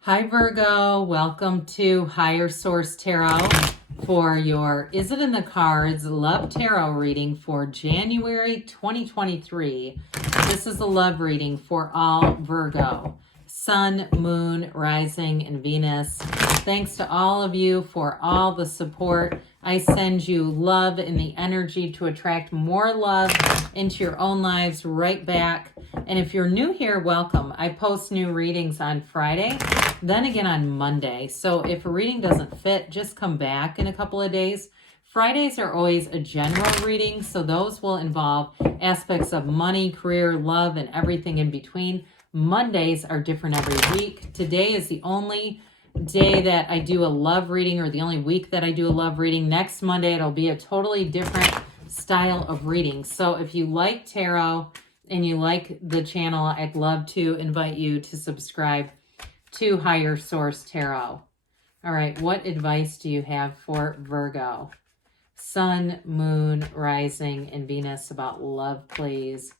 Hi Virgo, welcome to Higher Source Tarot for your Is It in the Cards Love Tarot reading for January 2023. This is a love reading for all Virgo, Sun, Moon, Rising, and Venus. Thanks to all of you for all the support. I send you love and the energy to attract more love into your own lives right back. And if you're new here, welcome. I post new readings on Friday, then again on Monday. So if a reading doesn't fit, just come back in a couple of days. Fridays are always a general reading, so those will involve aspects of money, career, love, and everything in between. Mondays are different every week. Today is the only day that I do a love reading, or the only week that I do a love reading. Next Monday, it'll be a totally different style of reading. So if you like tarot and you like the channel, I'd love to invite you to subscribe to Higher Source Tarot. All right, what advice do you have for Virgo? Sun, Moon, Rising, and Venus about love, please.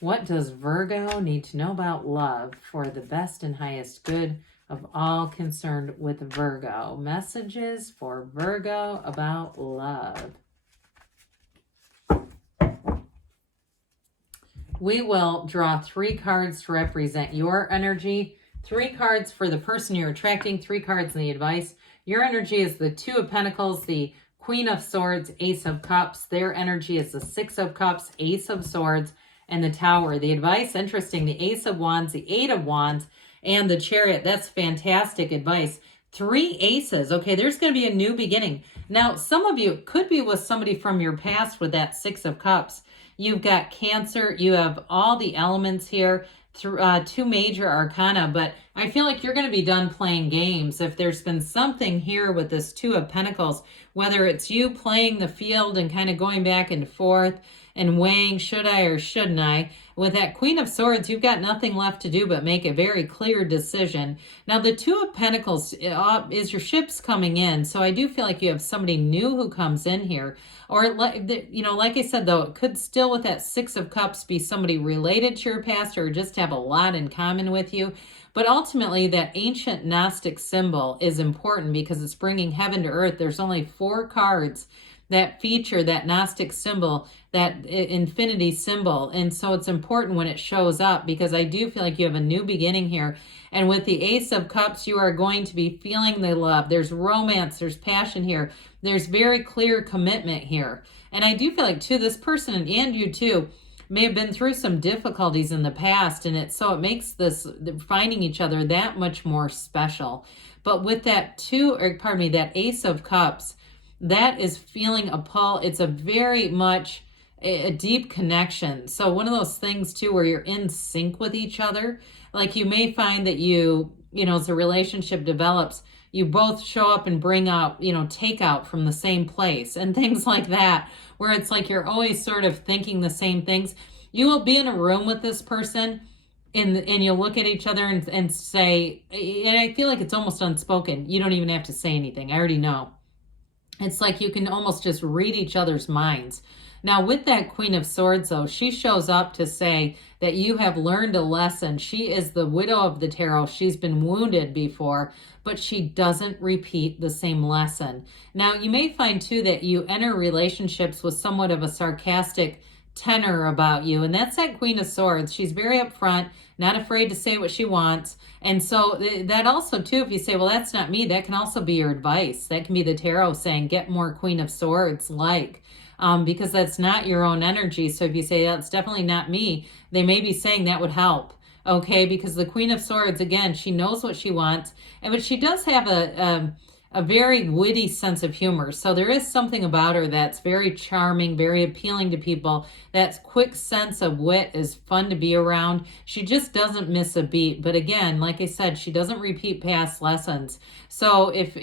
What does Virgo need to know about love for the best and highest good of all concerned with Virgo? Messages for Virgo about love. We will draw 3 cards to represent your energy, 3 cards for the person you're attracting, 3 cards in the advice. Your energy is the 2 of Pentacles, the Queen of Swords, Ace of Cups. Their energy is the 6 of Cups, Ace of Swords, and the Tower. The advice, interesting, the Ace of Wands, the 8 of Wands, and the Chariot. That's fantastic advice. 3 aces. Okay, there's going to be a new beginning. Now, some of you could be with somebody from your past with that 6 of Cups. You've got Cancer. You have all the elements here, 2 major arcana, but I feel like you're going to be done playing games. If there's been something here with this 2 of Pentacles, whether it's you playing the field and kind of going back and forth and weighing, should I or shouldn't I? With that Queen of Swords, you've got nothing left to do but make a very clear decision. Now, the 2 of Pentacles is your ships coming in, so I do feel like you have somebody new who comes in here. Or, you know, like I said, though, it could still, with that 6 of Cups, be somebody related to your past or just have a lot in common with you. But ultimately, that ancient Gnostic symbol is important because it's bringing heaven to earth. There's only 4 cards that feature that Gnostic symbol, that infinity symbol. And so it's important when it shows up, because I do feel like you have a new beginning here. And with the Ace of Cups, you are going to be feeling the love. There's romance, there's passion here. There's very clear commitment here. And I do feel like, too, this person, and you too, may have been through some difficulties in the past, and it makes this finding each other that much more special. But with that that Ace of Cups, that is feeling a pull. It's a very much a deep connection. So one of those things too, where you're in sync with each other. Like you may find that you know, as a relationship develops, you both show up and bring out, you know, takeout from the same place and things like that, where it's like you're always sort of thinking the same things. You will be in a room with this person and you'll look at each other and say, and I feel like it's almost unspoken. You don't even have to say anything. I already know. It's like you can almost just read each other's minds. Now, with that Queen of Swords, though, she shows up to say that you have learned a lesson. She is the widow of the tarot. She's been wounded before, but she doesn't repeat the same lesson. Now, you may find, too, that you enter relationships with somewhat of a sarcastic tenor about you, and that's that Queen of Swords. She's very upfront, not afraid to say what she wants. And so that also, too, if you say, well, that's not me, that can also be your advice. That can be the tarot saying, get more Queen of Swords because that's not your own energy. So if you say, that's definitely not me, they may be saying that would help. Okay, because the Queen of Swords, again, she knows what she wants, but she does have a very witty sense of humor. So there is something about her that's very charming, very appealing to people. That quick sense of wit is fun to be around. She just doesn't miss a beat. But again, like I said, she doesn't repeat past lessons. So if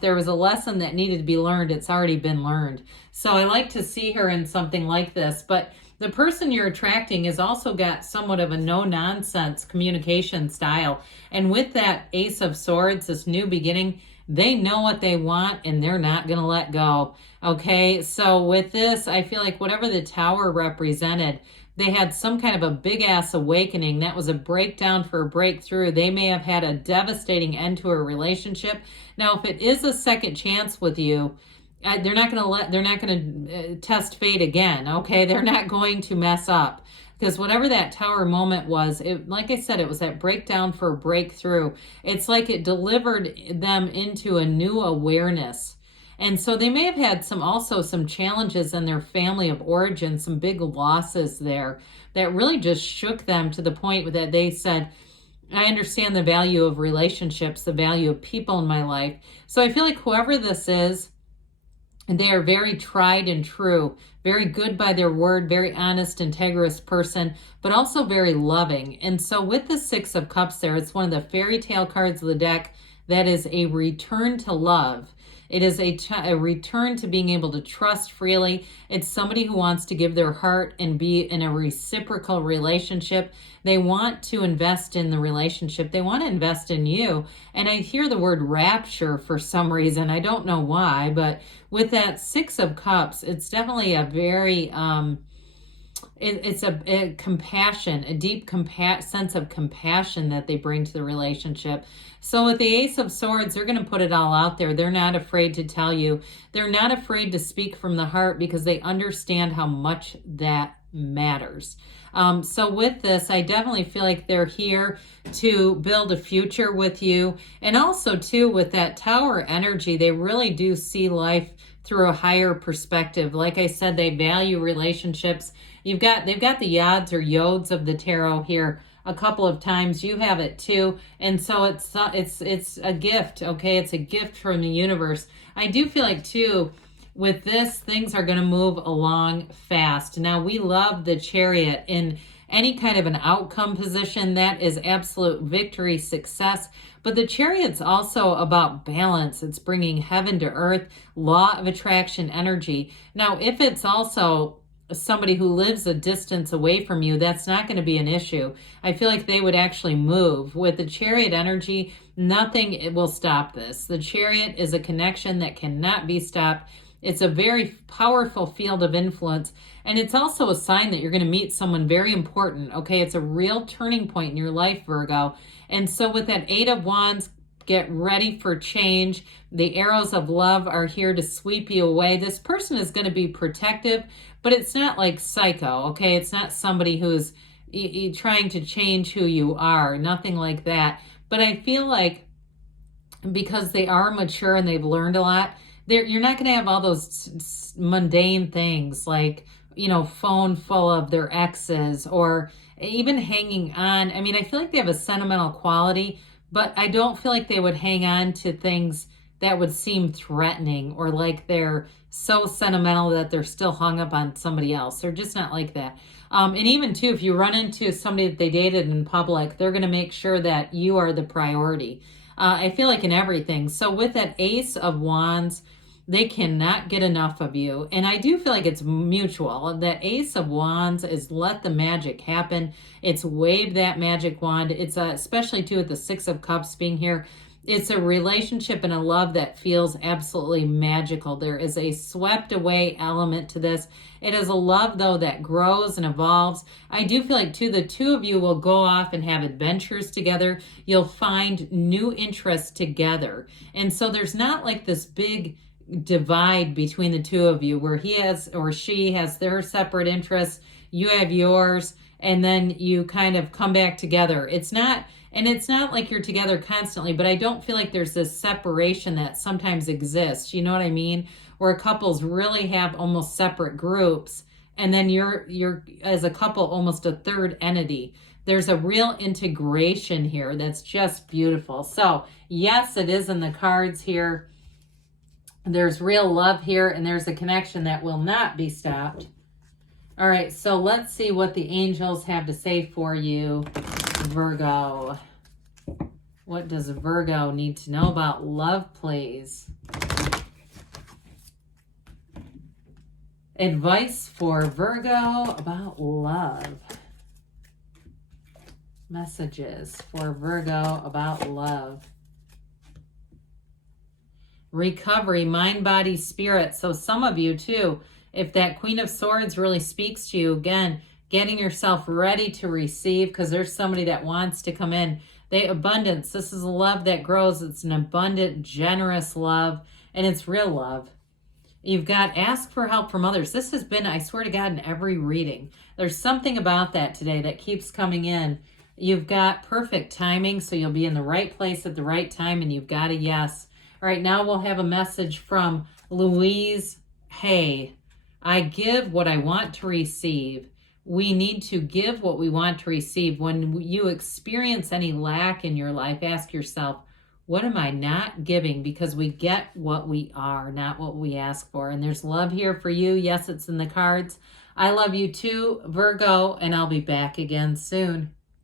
there was a lesson that needed to be learned, it's already been learned. So I like to see her in something like this. But the person you're attracting has also got somewhat of a no-nonsense communication style. And with that Ace of Swords, this new beginning, they know what they want and they're not going to let go. Okay, so with this, I feel like whatever the Tower represented, they had some kind of a big ass awakening. That was a breakdown for a breakthrough. They may have had a devastating end to a relationship. Now, if it is a second chance with you, they're not going to test fate again. Okay. They're not going to mess up, because whatever that tower moment was, like I said, it was that breakdown for a breakthrough. It's like it delivered them into a new awareness. And so they may have had some challenges in their family of origin, some big losses there that really just shook them to the point that they said, I understand the value of relationships, the value of people in my life. So I feel like whoever this is, and they are very tried and true, very good by their word, very honest, integrous person, but also very loving. And so with the Six of Cups there, it's one of the fairy tale cards of the deck that is a return to love. It is a return to being able to trust freely. It's somebody who wants to give their heart and be in a reciprocal relationship. They want to invest in the relationship. They want to invest in you. And I hear the word rapture for some reason. I don't know why, but with that Six of Cups, it's definitely a very, it's a compassion, a deep sense of compassion that they bring to the relationship. So with the Ace of Swords, they're going to put it all out there. They're not afraid to tell you. They're not afraid to speak from the heart because they understand how much that matters. So with this, I definitely feel like they're here to build a future with you. And also too, with that Tower energy, they really do see life through a higher perspective. Like I said, they value relationships. They've got the Yods or Yods of the tarot here a couple of times. You have it too. And so it's a gift, okay? It's a gift from the universe. I do feel like too, with this, things are going to move along fast. Now, we love the Chariot in any kind of an outcome position. That is absolute victory, success. But the Chariot's also about balance. It's bringing heaven to earth, law of attraction energy. Now, if it's also somebody who lives a distance away from you, that's not going to be an issue. I feel like they would actually move. With the Chariot energy, nothing will stop this. The Chariot is a connection that cannot be stopped. It's a very powerful field of influence. And it's also a sign that you're going to meet someone very important. Okay, it's a real turning point in your life, Virgo. And so with that Eight of Wands, get ready for change. The arrows of love are here to sweep you away. This person is going to be protective, but it's not like psycho, okay? It's not somebody who's trying to change who you are, nothing like that. But I feel like because they are mature and they've learned a lot, you're not going to have all those mundane things like, phone full of their exes or even hanging on. I mean, I feel like they have a sentimental quality, but I don't feel like they would hang on to things that would seem threatening or like they're so sentimental that they're still hung up on somebody else. They're just not like that. And even too, if you run into somebody that they dated in public, they're going to make sure that you are the priority. I feel like in everything. So with that Ace of Wands, they cannot get enough of you. And I do feel like it's mutual. That Ace of Wands is let the magic happen. It's wave that magic wand. It's especially too with the Six of Cups being here. It's a relationship and a love that feels absolutely magical. There is a swept away element to this. It is a love, though, that grows and evolves. I do feel like, too, the two of you will go off and have adventures together. You'll find new interests together. And so there's not like this big divide between the two of you where he has or she has their separate interests, you have yours, and then you kind of come back together. It's not like you're together constantly, but I don't feel like there's this separation that sometimes exists. You know what I mean? Where couples really have almost separate groups, and then you're as a couple almost a third entity. There's a real integration here that's just beautiful. So yes, it is in the cards here. There's real love here, and there's a connection that will not be stopped. All right, so let's see what the angels have to say for you, Virgo. What does Virgo need to know about love, please? Advice for Virgo about love. Messages for Virgo about love. Recovery, mind, body, spirit. So some of you too, if that Queen of Swords really speaks to you, again, getting yourself ready to receive, because there's somebody that wants to come in. Abundance. This is a love that grows. It's an abundant, generous love, and it's real love. You've got ask for help from others. This has been, I swear to God, in every reading. There's something about that today that keeps coming in. You've got perfect timing, so you'll be in the right place at the right time, and you've got a yes. All right, now we'll have a message from Louise. Hey, I give what I want to receive. We need to give what we want to receive. When you experience any lack in your life, ask yourself, what am I not giving? Because we get what we are, not what we ask for. And there's love here for you. Yes, it's in the cards. I love you too, Virgo, and I'll be back again soon.